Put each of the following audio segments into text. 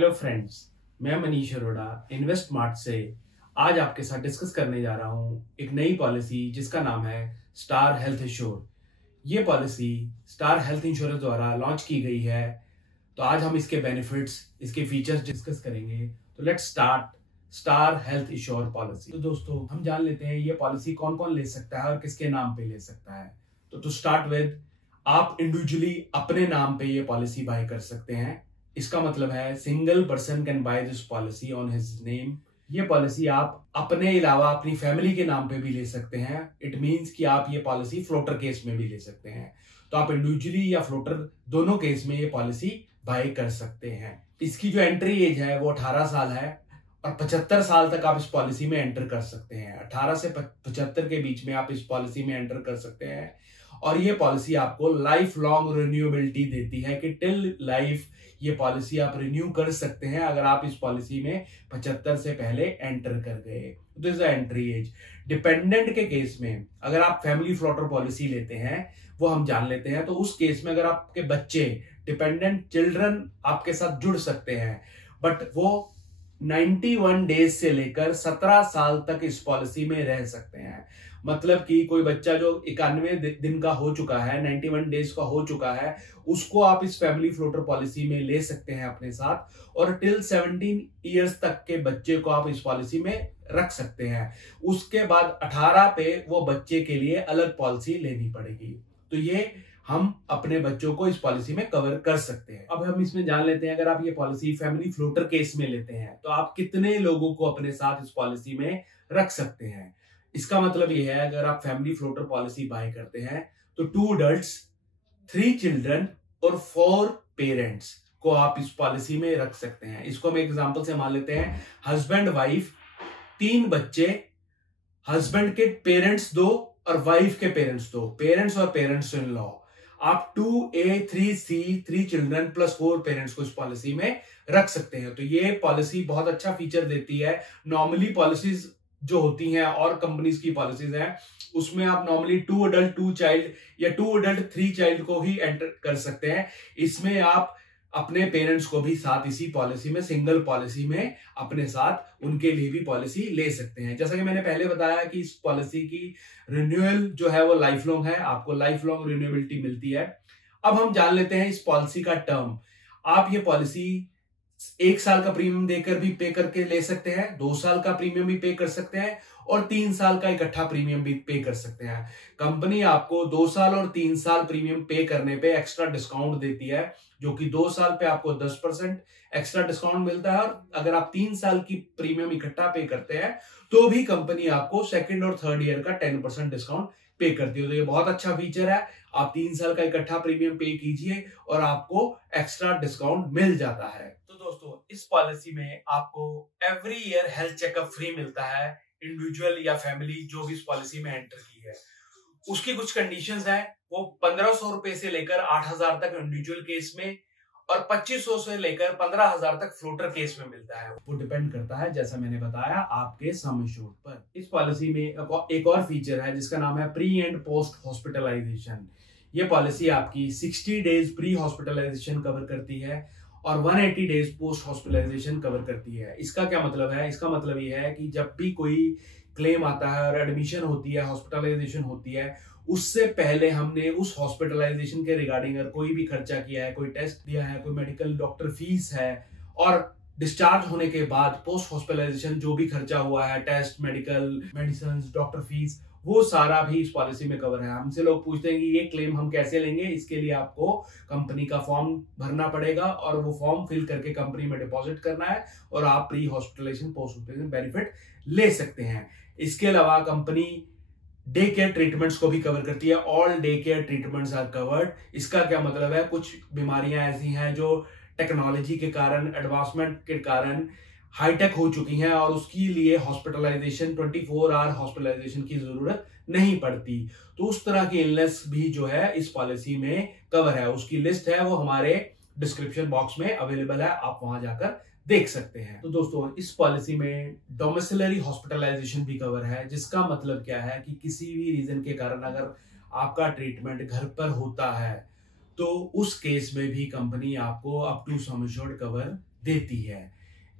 Hello friends, मैं Manish Arora invest smart से आज आपके साथ डिस्कस करने जा रहा हूं एक नई पॉलिसी जिसका नाम है स्टार हेल्थ इंश्योर। ये पॉलिसी स्टार हेल्थ इंश्योरेंस द्वारा लॉन्च की गई है। तो आज हम इसके बेनिफिट्स, इसके फीचर्स डिस्कस करेंगे। तो let's start star health ensure policy. तो दोस्तों, हम जान लेते हैं ये पॉलिसी कौन कौन ले सकता है और किसके नाम पे ले सकता है। तो टू स्टार्ट विद, आप इंडिविजुअली अपने नाम पे ये पॉलिसी बाय कर सकते हैं। इसका मतलब है single person can by this policy on his name. ये पॉलिसी आप अपने अलावा अपनी फैमिली के नाम पे भी ले सकते हैं। इट मींस कि आप ये पॉलिसी फ्लोटर केस में भी ले सकते हैं। तो आप इंडिविजुअली या फ्लोटर दोनों केस में ये पॉलिसी बाय कर सकते हैं। इसकी जो एंट्री एज है वो 18 साल है और 75 साल तक आप इस पॉलिसी में एंटर कर सकते हैं। 18 से 75 के बीच में आप इस पॉलिसी में एंटर कर सकते हैं। और ये पॉलिसी आपको लाइफ लॉन्ग रिन्यूएबिलिटी देती है कि टिल लाइफ ये पॉलिसी आप रिन्यू कर सकते हैं अगर आप इस पॉलिसी में 75 से पहले एंटर कर गए। This is entry age. Dependent के केस में अगर आप फैमिली फ्लोटर पॉलिसी लेते हैं, वो हम जान लेते हैं। तो उस केस में अगर आपके बच्चे, डिपेंडेंट चिल्ड्रन आपके साथ जुड़ सकते हैं, बट वो 91 डेज से लेकर 17 साल तक इस पॉलिसी में रह सकते हैं। मतलब कि कोई बच्चा जो 91 दिन का हो चुका है, 91 डेज का हो चुका है, उसको आप इस फैमिली फ्लोटर पॉलिसी में ले सकते हैं अपने साथ। और टिल 17 ईयर्स तक के बच्चे को आप इस पॉलिसी में रख सकते हैं। उसके बाद 18 पे वो बच्चे के लिए अलग पॉलिसी लेनी पड़ेगी। तो ये हम अपने बच्चों को इस पॉलिसी में कवर कर सकते हैं। अब हम इसमें जान लेते हैं, अगर आप ये पॉलिसी फैमिली फ्लोटर केस में लेते हैं तो आप कितने लोगों को अपने साथ इस पॉलिसी में रख सकते हैं। इसका मतलब ये है, अगर आप फैमिली फ्लोटर पॉलिसी बाय करते हैं तो 2 adults, 3 children और 4 पेरेंट्स को आप इस पॉलिसी में रख सकते हैं। इसको हम एग्जांपल से मान लेते हैं, हस्बैंड वाइफ, 3 बच्चे, हस्बैंड के पेरेंट्स 2 और वाइफ के पेरेंट्स 2, पेरेंट्स और पेरेंट्स इन लॉ। आप 2A 3C 3 children plus 4 parents को इस पॉलिसी में रख सकते हैं। तो ये पॉलिसी बहुत अच्छा फीचर देती है। नॉर्मली पॉलिसीज जो होती हैं और कंपनीज की पॉलिसीज हैं, उसमें आप नॉर्मली 2 adult 2 child या 2 adult 3 child को ही एंटर कर सकते हैं। इसमें आप अपने पेरेंट्स को भी साथ इसी पॉलिसी में, सिंगल पॉलिसी में अपने साथ उनके लिए भी पॉलिसी ले सकते हैं। जैसा कि मैंने पहले बताया कि इस पॉलिसी की रिन्यूअल जो है वो लाइफ लॉन्ग है, आपको लाइफ लॉन्ग रिन्यूएबिलिटी मिलती है। अब हम जान लेते हैं इस पॉलिसी का टर्म। आप ये पॉलिसी 1 साल का प्रीमियम देकर भी पे करके ले सकते हैं, 2 साल का प्रीमियम भी पे कर सकते हैं और 3 साल का इकट्ठा प्रीमियम भी पे कर सकते हैं। कंपनी आपको 2 साल और 3 साल प्रीमियम पे करने पे एक्स्ट्रा डिस्काउंट देती है, जो कि 2 साल पे आपको 10% एक्स्ट्रा डिस्काउंट मिलता है। और अगर आप 3 साल की प्रीमियम इकट्ठा पे करते हैं तो भी कंपनी आपको सेकंड और थर्ड ईयर का 10% डिस्काउंट पे करती है। तो ये बहुत अच्छा फीचर है। आप 3 साल का इकट्ठा प्रीमियम पे कीजिए और आपको एक्स्ट्रा डिस्काउंट मिल जाता है। तो दोस्तों, इस पॉलिसी में आपको every year health checkup free मिलता है। इंडिविजुअल या फैमिली जो भी इस पॉलिसी में एंटर की है, उसकी कुछ कंडीशंस हैं। वो 1500 रुपए से लेकर 8000 तक इंडिविजुअल केस में और 2500 से लेकर 15000 तक फ्लोटर केस में मिलता है। वो डिपेंड करता है, जैसा मैंने बताया, आपके सम एश्योर्ड पर। इस पॉलिसी में एक और फीचर है जिसका नाम है प्री एंड पोस्ट हॉस्पिटलाइजेशन। ये पॉलिसी आपकी 60 डेज प्री हॉस्पिटलाइजेशन कवर करती है और 180 डेज पोस्ट हॉस्पिटलाइजेशन कवर करती है। इसका क्या मतलब है? इसका मतलब ये है कि जब भी कोई क्लेम आता है और एडमिशन होती है, हॉस्पिटलाइजेशन होती है, उससे पहले हमने उस हॉस्पिटलाइजेशन के रिगार्डिंग अगर कोई भी खर्चा किया है, कोई टेस्ट दिया है, कोई मेडिकल डॉक्टर फीस है, और डिस्चार्ज होने के बाद पोस्ट हॉस्पिटलाइजेशन जो भी खर्चा हुआ है, test, medical, medicine, doctor fees, वो सारा भी इस पॉलिसी में कवर है। हमसे लोग पूछते हैं कि ये क्लेम हम कैसे लेंगे। इसके लिए आपको कंपनी का फॉर्म भरना पड़ेगा और वो फॉर्म फिल करके कंपनी में डिपॉजिट करना है और आप pre hospitalisation, post hospitalisation benefit ले सकते हैं। इसके अलावा कंपनी डे केयर ट्रीटमेंट्स को भी कवर करती है। All day care treatments are covered. इसका क्या मतलब है? कुछ बीमारियां ऐसी हैं जो टेक्नोलॉजी के कारण, एडवांसमेंट के कारण हाईटेक हो चुकी हैं और उसके लिए हॉस्पिटलाइजेशन 24 आवर हॉस्पिटलाइजेशन की जरूरत नहीं पड़ती। तो उस तरह की इलनेस भी जो है इस पॉलिसी में कवर है। उसकी लिस्ट है, वो हमारे डिस्क्रिप्शन बॉक्स में अवेलेबल है, आप वहां जाकर देख सकते हैं। तो दोस्तों, इस पॉलिसी में डोमिसिलरी हॉस्पिटलाइजेशन भी कवर है, जिसका मतलब क्या है कि किसी भी रीजन के कारण अगर आपका ट्रीटमेंट घर पर होता है तो उस केस में भी कंपनी आपको up to sum assured cover देती है।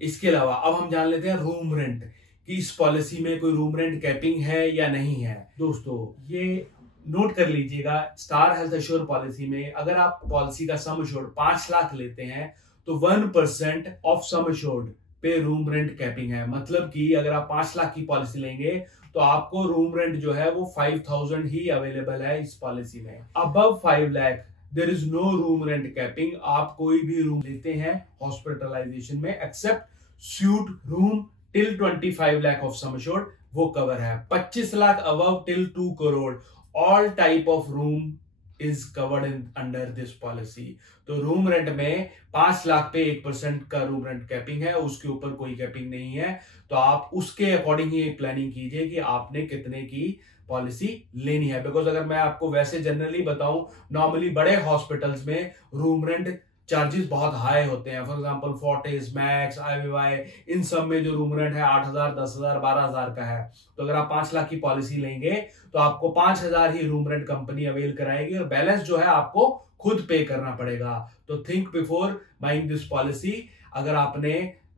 इसके अलावा अब हम जान लेते हैं रूम रेंट कि इस पॉलिसी में कोई रूम रेंट कैपिंग है या नहीं है। दोस्तों ये नोट कर लीजिएगा, स्टार हेल्थ एश्योर पॉलिसी में अगर आप पॉलिसी का सम एश्योर्ड 5 लाख लेते हैं तो 1% ऑफ सम एश्योर्ड पे रूम रेंट कैपिंग है। मतलब कि अगर आप 5 लाख की पॉलिसी लेंगे तो आपको रूम रेंट जो है वो 5000 ही अवेलेबल है इस पॉलिसी में। Above 5 lakh there is no room rent capping. आप कोई भी रूम लेते हैं हॉस्पिटलाइजेशन में except suite room till 25 lakh of sum assured वो कवर है। 25 lakh above till 2 crore all type of room is covered in under this policy. तो रूम रेंट में 5 लाख पे 1% का रूम रेंट कैपिंग है, उसके ऊपर कोई कैपिंग नहीं है। तो आप उसके अकॉर्डिंग ही प्लानिंग कीजिए कि आपने कितने की पॉलिसी लेनी है। बिकॉज अगर मैं आपको वैसे जनरली बताऊं, नॉर्मली बड़े हॉस्पिटल्स में रूम रेंट चार्जेस बहुत हाई होते हैं। फॉर एग्जांपल फोर्टिस, मैक्स, आईवीवाई, इन सब में जो रूम रेंट है 8000, 10000, 12000 का है। तो अगर आप 5 लाख की पॉलिसी लेंगे तो आपको 5000 ही रूम रेंट कंपनी अवेल कराएगी और बैलेंस जो है आपको खुद पे करना पड़ेगा। तो think before buying this policy. अगर आपने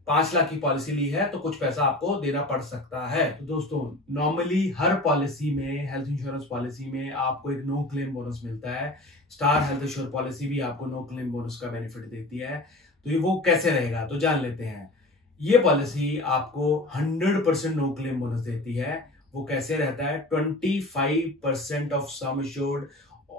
5 लाख की पॉलिसी ली है तो कुछ पैसा आपको देना पड़ सकता है। तो दोस्तों नॉर्मली हर पॉलिसी में, हेल्थ इंश्योरेंस पॉलिसी में आपको एक नो क्लेम बोनस मिलता है। स्टार हेल्थ इंश्योर पॉलिसी भी आपको नो क्लेम बोनस का बेनिफिट देती है। तो ये वो कैसे रहेगा तो जान लेते हैं। ये पॉलिसी आपको 100% नो क्लेम बोनस देती है। वो कैसे रहता है, 25% of sum assured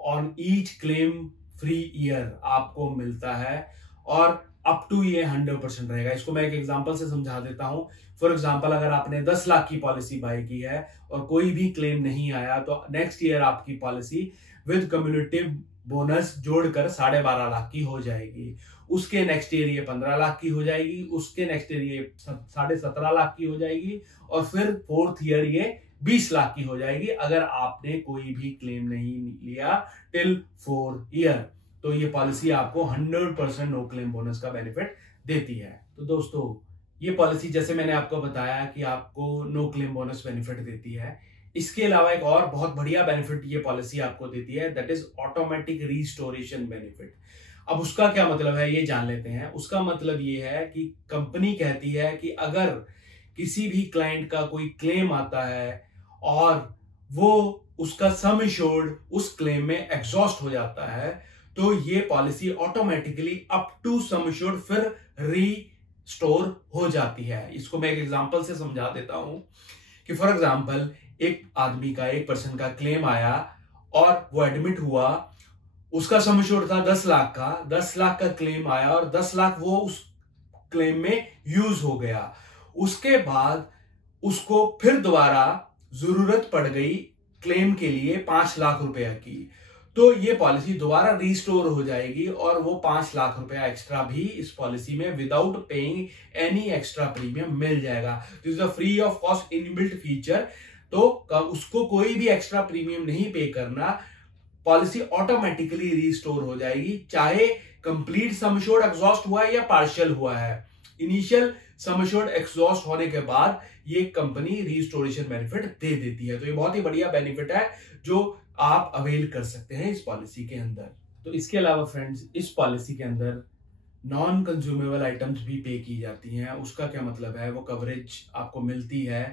on each claim free year आपको मिलता है और अप टू ये 100% रहेगा। इसको मैं एक एग्जांपल से समझा देता हूं। फॉर एग्जांपल अगर आपने 10 लाख की पॉलिसी बाय की है और कोई भी क्लेम नहीं आया तो नेक्स्ट ईयर आपकी पॉलिसी विद कम्युलेटिव बोनस जोड़कर 12.5 लाख की हो जाएगी। उसके नेक्स्ट ईयर ये 15 लाख की हो जाएगी, उसके नेक्स्ट ईयर ये 17.5 लाख की हो जाएगी और फिर फोर्थ ईयर ये 20 लाख की हो जाएगी अगर आपने कोई भी क्लेम नहीं लिया टिल 4 ईयर। तो ये पॉलिसी आपको 100% नो क्लेम बोनस का बेनिफिट देती है। तो दोस्तों ये पॉलिसी जैसे मैंने आपको बताया कि आपको नो क्लेम बोनस बेनिफिट देती है। इसके अलावा एक और बहुत बढ़िया बेनिफिट ये पॉलिसी आपको देती है, that is automatic restoration benefit. अब उसका क्या मतलब है ये जान लेते हैं। उसका मतलब ये है कि कंपनी कहती है कि अगर किसी भी क्लाइंट का कोई क्लेम आता है और वो उसका सम एश्योर्ड उस क्लेम में एग्जॉस्ट हो जाता है तो ये policy automatically up to sum assured फिर रीस्टोर हो जाती है। इसको मैं एक एग्जांपल से समझा देता हूं कि फॉर एग्जांपल एक आदमी का, एक पर्सन का क्लेम आया और वो एडमिट हुआ, उसका सम एश्योर्ड था 10 लाख का, 10 लाख का क्लेम आया और 10 लाख वो उस क्लेम में यूज हो गया। उसके बाद उसको फिर दोबारा जरूरत पड़ गई क्लेम के लिए 5 लाख रुपया की, तो ये पॉलिसी दोबारा रिस्टोर हो जाएगी और वो 5 लाख रुपया एक्स्ट्रा भी इस पॉलिसी में without paying any extra premium मिल जाएगा। This is a free of cost inbuilt feature. तो उसको कोई भी एक्स्ट्रा प्रीमियम नहीं पे करना, पॉलिसी ऑटोमेटिकली रिस्टोर हो जाएगी चाहे कंप्लीट सम एश्योर्ड एग्जॉस्ट हुआ है या पार्शियल हुआ है। इनिशियल सम एश्योर्ड एग्जॉस्ट होने के बाद ये कंपनी रिस्टोरेशन बेनिफिट दे देती है। तो ये बहुत ही बढ़िया बेनिफिट है जो आप अवेल कर सकते हैं इस पॉलिसी के अंदर। तो इसके अलावा फ्रेंड्स इस पॉलिसी के अंदर नॉन कंज्यूमेबल आइटम्स भी पे की जाती हैं। उसका क्या मतलब है, वो कवरेज आपको मिलती है।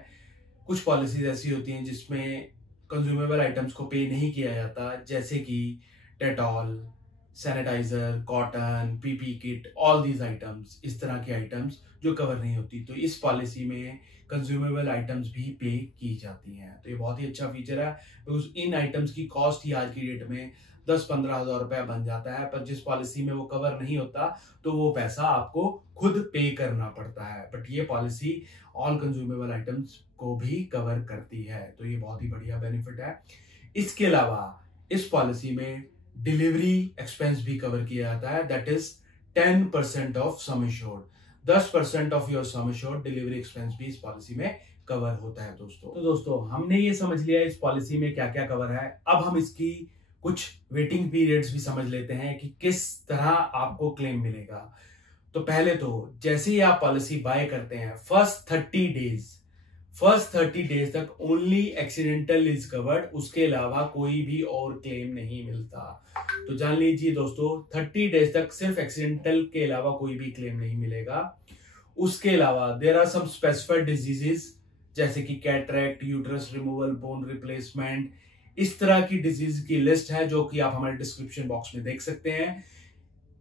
कुछ पॉलिसीज ऐसी होती हैं जिसमें कंज्यूमेबल आइटम्स को पे नहीं किया जाता, जैसे कि Dettol, sanitiser, cotton, PP kit, all these items, इस तरह की आइटम्स जो कवर नहीं होती। तो इस पॉलिसी में कंज्यूमेबल आइटम्स भी पे की जाती हैं। तो ये बहुत ही अच्छा फीचर है क्योंकि इन आइटम्स की कॉस्ट ही आज की डेट में 10-15 हज़ार रुपया बन जाता है, पर जिस पॉलिसी में वो कवर नहीं होता तो वो पैसा आपको खुद पे करना पड़ता है। बट ये पॉलिसी ऑल कंज्यूमेबल आइटम्स को भी कवर करती है। तो ये बहुत ही बढ़िया बेनिफिट है। इसके अलावा इस पॉलिसी में डिलीवरी एक्सपेंस भी कवर किया जाता है, that is 10% of sum assured. 10% of your sum assured delivery expense भी इस पॉलिसी में कवर होता है दोस्तों। तो दोस्तों हमने ये समझ लिया इस पॉलिसी में क्या क्या कवर है। अब हम इसकी कुछ वेटिंग पीरियड्स भी समझ लेते हैं कि किस तरह आपको क्लेम मिलेगा। तो पहले तो जैसे ही आप पॉलिसी बाय करते हैं फर्स्ट 30 डेज फर्स्ट 30 डेज तक ओनली एक्सीडेंटल इज कवर्ड, उसके अलावा कोई भी और क्लेम नहीं मिलता। तो जान लीजिए दोस्तों, 30 डेज तक सिर्फ एक्सीडेंटल के अलावा कोई भी क्लेम नहीं मिलेगा। उसके अलावा there are some specified diseases जैसे कि cataract, uterus removal, bone replacement, इस तरह की डिजीज की लिस्ट है जो कि आप हमारे डिस्क्रिप्शन बॉक्स में देख सकते हैं।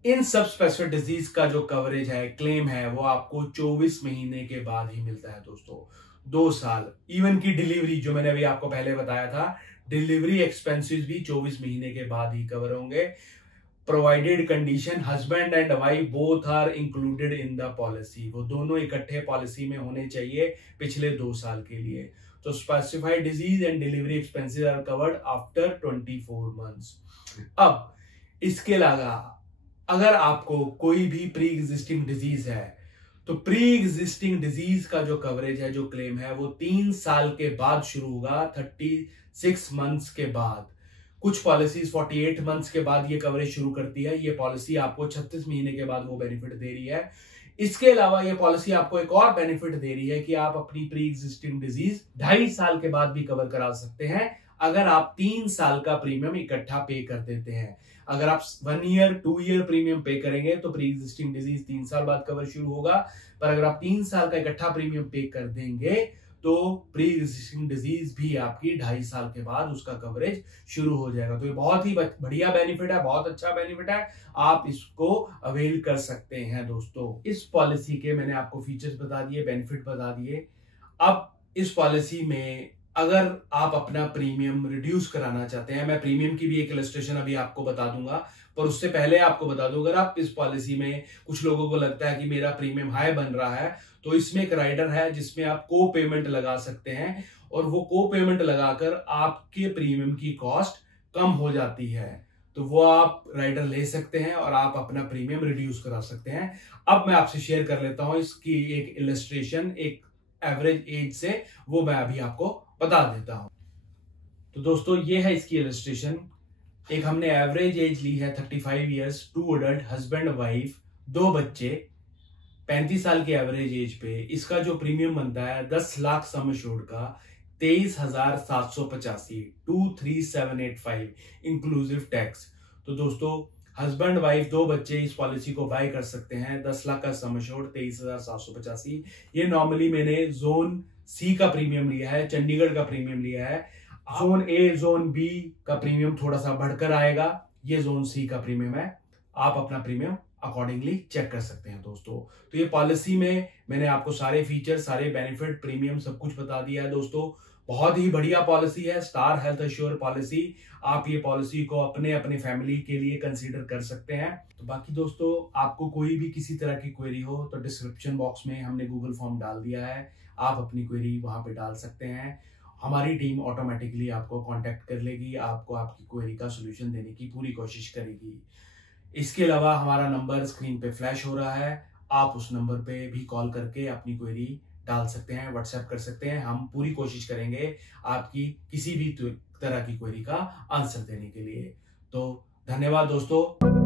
इन सब स्पेसिफिक डिजीज का जो कवरेज है, क्लेम है, वो आपको 24 महीने के बाद ही मिलता है दोस्तों। 2 साल, इवन की डिलीवरी जो मैंने अभी आपको पहले बताया था, डिलीवरी एक्सपेंसेस भी 24 महीने के बाद ही कवर होंगे, provided condition husband and wife both are included in the policy. वो दोनों इकट्ठे पॉलिसी में होने चाहिए पिछले 2 साल के लिए। तो specified disease and delivery expenses are covered after 24 months. अब इसके अलावा अगर आपको कोई भी प्री एग्जिस्टिंग डिजीज है तो प्री एग्जिस्टिंग डिजीज का जो कवरेज है, जो क्लेम है, वो 3 साल के बाद शुरू होगा, 36 मंथ्स के बाद। कुछ पॉलिसीज 48 मंथ्स के बाद ये कवरेज शुरू करती है। ये पॉलिसी आपको 36 महीने के बाद वो बेनिफिट दे रही है। इसके अलावा ये पॉलिसी आपको एक और बेनिफिट दे रही है कि आप अपनी प्री एग्जिस्टिंग डिजीज 2.5 साल के बाद भी कवर करा सकते हैं अगर आप 3 साल का प्रीमियम इकट्ठा पे कर देते हैं। अगर आप 1 ईयर 2 ईयर प्रीमियम पे करेंगे तो प्री एग्जिस्टिंग डिजीज 3 साल बाद कवर शुरू होगा, पर अगर आप 3 साल का इकट्ठा प्रीमियम पे कर देंगे तो प्री एग्जिस्टिंग डिजीज भी आपकी 2.5 साल के बाद उसका कवरेज शुरू हो जाएगा। तो ये बहुत ही बढ़िया बेनिफिट है, बहुत अच्छा बेनिफिट है, आप इसको अवेल कर सकते हैं दोस्तों। इस पॉलिसी के मैंने आपको फीचर्स बता दिए, बेनिफिट बता दिए। अब इस पॉलिसी में अगर आप अपना प्रीमियम रिड्यूस कराना चाहते हैं, मैं प्रीमियम की भी एक इलस्ट्रेशन अभी आपको बता दूंगा, पर उससे पहले आपको बता दूं, अगर आप इस पॉलिसी में, कुछ लोगों को लगता है कि मेरा प्रीमियम हाई बन रहा है, तो इसमें एक राइडर है जिसमें आप को पेमेंट लगा सकते हैं और वो को पेमेंट लगाकर आपके प्रीमियम की कॉस्ट कम हो जाती है। तो वो आप राइडर ले सकते हैं और आप अपना प्रीमियम रिड्यूस करा सकते हैं। अब मैं आपसे शेयर कर लेता हूं इसकी एक इलस्ट्रेशन, एक एवरेज एज से, वो मैं अभी आपको बता देता हूं। तो दोस्तों ये है इसकी इलस्ट्रेशन। एक हमने एवरेज एज ली है 35 ईयर्स, 2 एडल्ट, हस्बैंड वाइफ, 2 बच्चे, 35 साल की एवरेज एज पे इसका जो प्रीमियम बनता है 10 लाख सम एश्योर्ड का 23,785, 23,785 इंक्लूसिव टैक्स। तो दोस्तों हस्बैंड वाइफ 2 बच्चे इस पॉलिसी को बाय कर सकते हैं। 10 लाख का सम एश्योर्ड 23,785। ये नॉर्मली मैंने जोन सी का प्रीमियम लिया है, चंडीगढ़ का प्रीमियम लिया है। जोन ए, जोन बी का प्रीमियम थोड़ा सा बढ़कर आएगा, ये जोन सी का प्रीमियम है। आप अपना प्रीमियम अकॉर्डिंगली चेक कर सकते हैं दोस्तों। तो ये पॉलिसी में मैंने आपको सारे फीचर, सारे बेनिफिट, प्रीमियम सब कुछ बता दिया है दोस्तों। बहुत ही बढ़िया पॉलिसी है, स्टार हेल्थ एश्योर पॉलिसी। आप ये पॉलिसी को अपने फैमिली के लिए कंसीडर कर सकते हैं। तो बाकी दोस्तों, आपको कोई भी किसी तरह की क्वेरी हो तो डिस्क्रिप्शन बॉक्स में हमने गूगल फॉर्म डाल दिया है, आप अपनी क्वेरी वहां पे डाल सकते हैं। हमारी टीम ऑटोमेटिकली आपको कांटेक्ट कर लेगी, आपको आपकी क्वेरी का सॉल्यूशन देने की पूरी कोशिश करेगी। इसके अलावा हमारा नंबर स्क्रीन पे फ्लैश हो रहा है, आप उस नंबर पे भी कॉल करके अपनी क्वेरी डाल सकते हैं, व्हाट्सएप कर सकते हैं। हम पूरी कोशिश करेंगे आपकी किसी भी तरह की क्वेरी का आंसर देने के लिए। तो धन्यवाद दोस्तों।